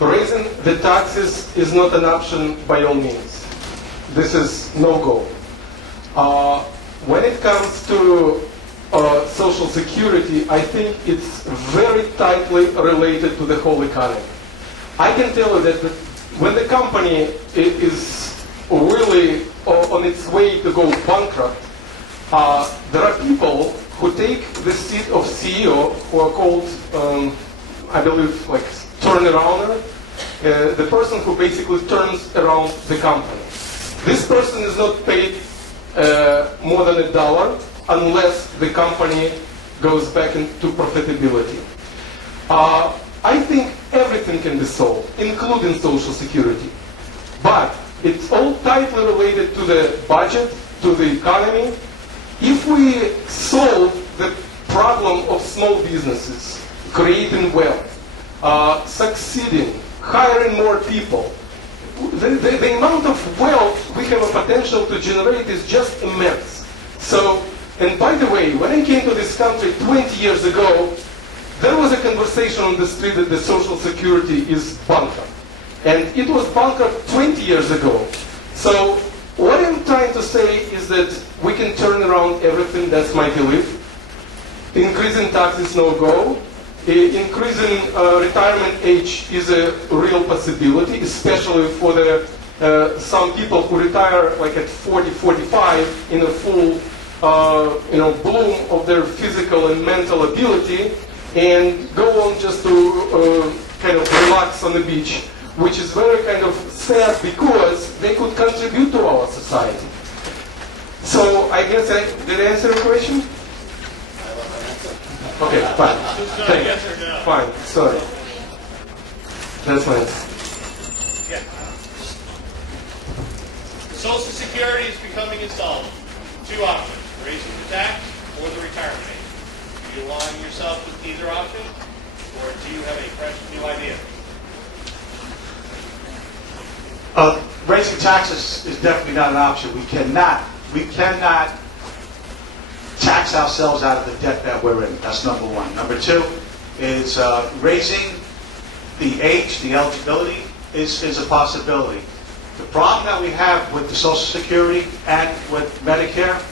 Raising the taxes is not an option by all means. This is no-go. When it comes to Social Security, I think it's very tightly related to the whole economy. I can tell you that when the company is really on its way to go bankrupt, there are people who take the seat of CEO who are called, I believe, like turnarounder, the person who basically turns around the company. This person is not paid more than $1 unless the company goes back into profitability. I think everything can be solved, including Social Security. But it's all tightly related to the budget, to the economy. If we solve the problem of small businesses, creating wealth, succeeding, hiring more people, the amount of wealth we have a potential to generate is just immense. So, and by the way, when I came to this country 20 years ago, there was a conversation on the street that the Social Security is bankrupt. And it was bankrupt 20 years ago. So what I'm trying to say is that we can turn around everything. That's my belief. Increasing taxes, no go. Increasing retirement age is a real possibility, especially for the some people who retire like at 40, 45 in a full bloom of their physical and mental ability, and go on just to kind of relax on the beach, which is very kind of sad because they could contribute to our society. So I guess did I answer your question? Okay, fine. Thank you. Fine, sorry. That's fine. Yeah. Social Security is becoming installed. Two options, raising the tax or the retirement age. Do you align yourself with either option, or do you have a fresh new idea? Raising taxes is definitely not an option. We cannot tax ourselves out of the debt that we're in. That's number one. Number two is raising the age, the eligibility is a possibility. The problem that we have with the Social Security and with Medicare,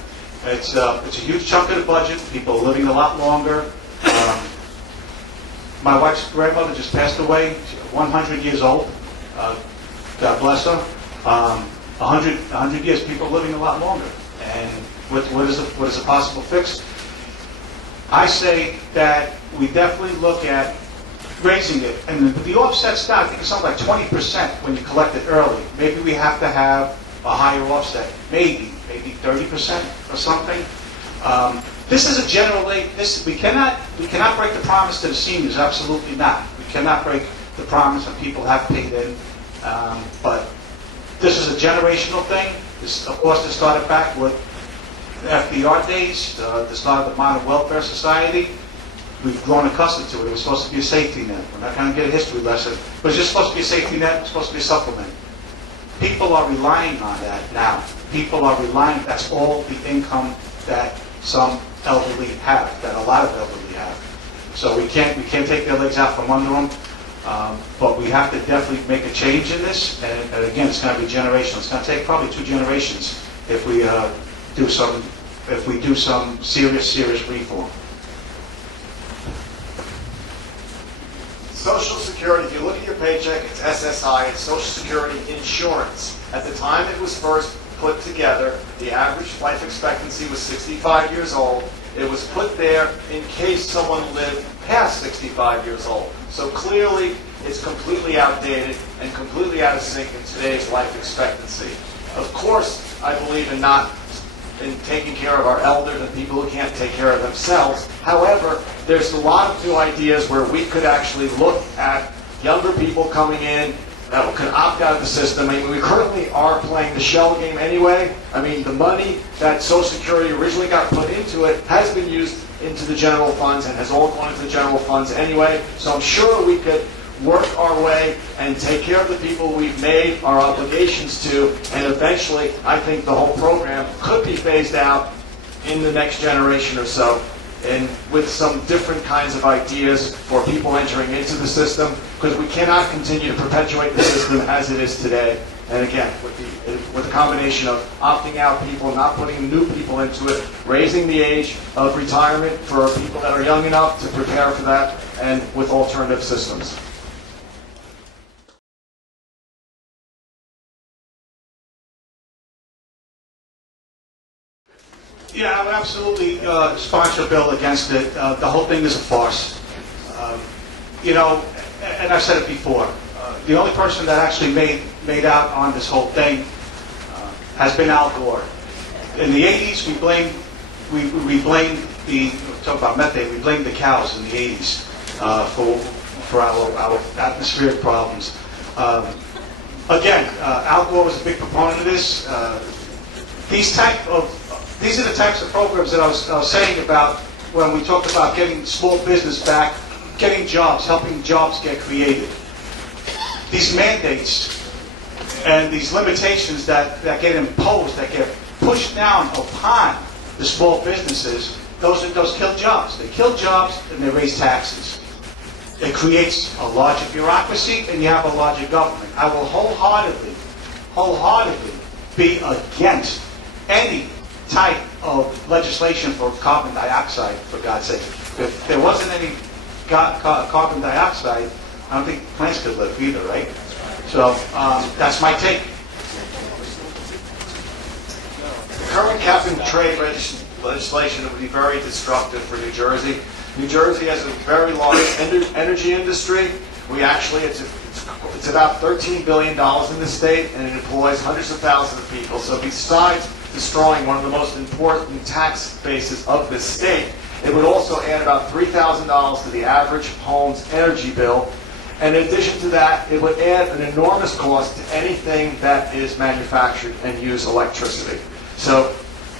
it's a huge chunk of the budget. People are living a lot longer. My wife's grandmother just passed away. She's 100 years old. God bless her. 100 years, people are living a lot longer. And what is a possible fix? I say that we definitely look at raising it. And the offset's now, I think it's something like 20% when you collect it early. Maybe we have to have a higher offset. Maybe 30% or something. This is a general rate. We cannot break the promise to the seniors. Absolutely not. We cannot break the promise, and people have paid in. But this is a generational thing. This, of course, it started back with the FDR days, the start of the modern welfare society. We've grown accustomed to it. It was supposed to be a safety net. We're not going to get a history lesson, but it's just supposed to be a safety net. It's supposed to be a supplement. People are relying on that now. People are relying. That's all the income that some elderly have, that a lot of elderly have. So we can't take their legs out from under them. But we have to definitely make a change in this, and again, it's going to be generational. It's going to take probably 2 generations if we do some serious reform. Social Security, if you look at your paycheck, it's SSI, it's Social Security insurance. At the time it was first put together, the average life expectancy was 65 years old. It was put there in case someone lived past 65 years old. So clearly, it's completely outdated and completely out of sync in today's life expectancy. Of course, I believe in taking care of our elders and people who can't take care of themselves. However, there's a lot of new ideas where we could actually look at younger people coming in that could opt out of the system. I mean, we currently are playing the shell game anyway. I mean, the money that Social Security originally got put into it has been used into the general funds and has all gone into the general funds anyway. So I'm sure we could work our way and take care of the people we've made our obligations to, and eventually I think the whole program could be phased out in the next generation or so. and with some different kinds of ideas for people entering into the system, because we cannot continue to perpetuate the system as it is today. And again, with the combination of opting out people, not putting new people into it, raising the age of retirement for people that are young enough to prepare for that, and with alternative systems. Yeah, I would absolutely sponsor a bill against it. The whole thing is a farce. You know, and I've said it before, the only person that actually made out on this whole thing has been Al Gore. In the 80s, we blamed talk about methane, we blamed the cows in the 80s for our atmospheric problems. Again, Al Gore was a big proponent of this. These are the types of programs that I was saying about when we talked about getting small business back, getting jobs, helping jobs get created. These mandates and these limitations that get imposed, that get pushed down upon the small businesses, those kill jobs. They kill jobs and they raise taxes. It creates a larger bureaucracy and you have a larger government. I will wholeheartedly be against any type of legislation for carbon dioxide, for God's sake. If there wasn't any carbon dioxide, I don't think plants could live either, right? So that's my take. The current cap and trade legislation would be very destructive for New Jersey. New Jersey has a very large energy industry. We actually, it's about $13 billion in the state, and it employs hundreds of thousands of people. So besides destroying one of the most important tax bases of this state, it would also add about $3,000 to the average home's energy bill. And in addition to that, it would add an enormous cost to anything that is manufactured and use electricity. So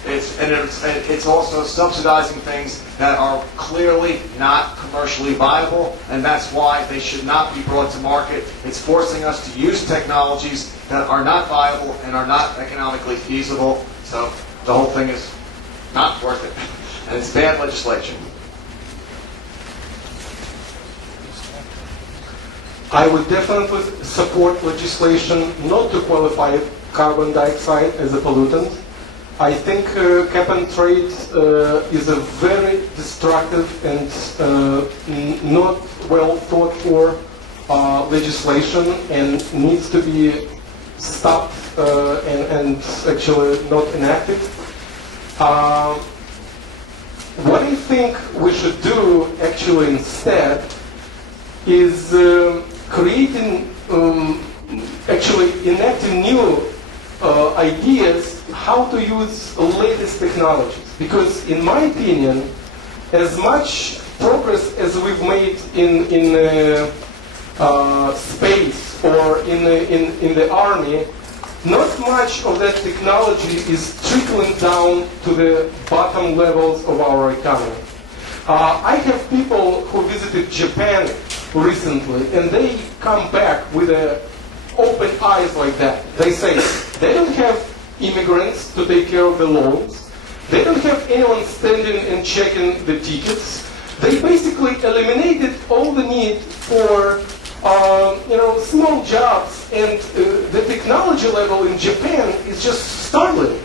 it's also subsidizing things that are clearly not commercially viable, and that's why they should not be brought to market. It's forcing us to use technologies that are not viable and are not economically feasible. So the whole thing is not worth it, and it's bad legislation. I would definitely support legislation not to qualify carbon dioxide as a pollutant. I think cap and trade is a very destructive and not well thought for legislation, and needs to be stopped and actually not enacted. What I think we should do actually instead is creating, actually enacting new ideas how to use latest technologies. Because in my opinion, as much progress as we've made in space or in the army, not much of that technology is trickling down to the bottom levels of our economy. I have people who visited Japan recently, and they come back with open eyes like that. They say they don't have immigrants to take care of the loans. They don't have anyone standing and checking the tickets. They basically eliminated all the need for small jobs, and the technology level in Japan is just startling.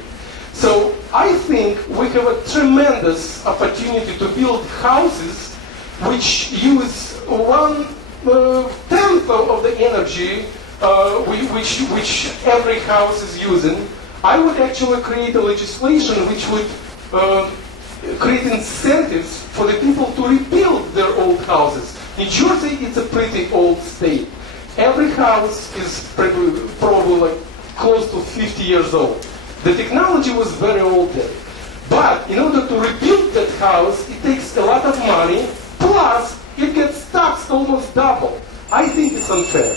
So I think we have a tremendous opportunity to build houses which use 1/10 of the energy which every house is using. I would actually create a legislation which would create incentives for the people to rebuild their old houses. New Jersey is a pretty old state. Every house is probably like close to 50 years old. The technology was very old then. But in order to rebuild that house, it takes a lot of money, plus it gets taxed almost double. I think it's unfair.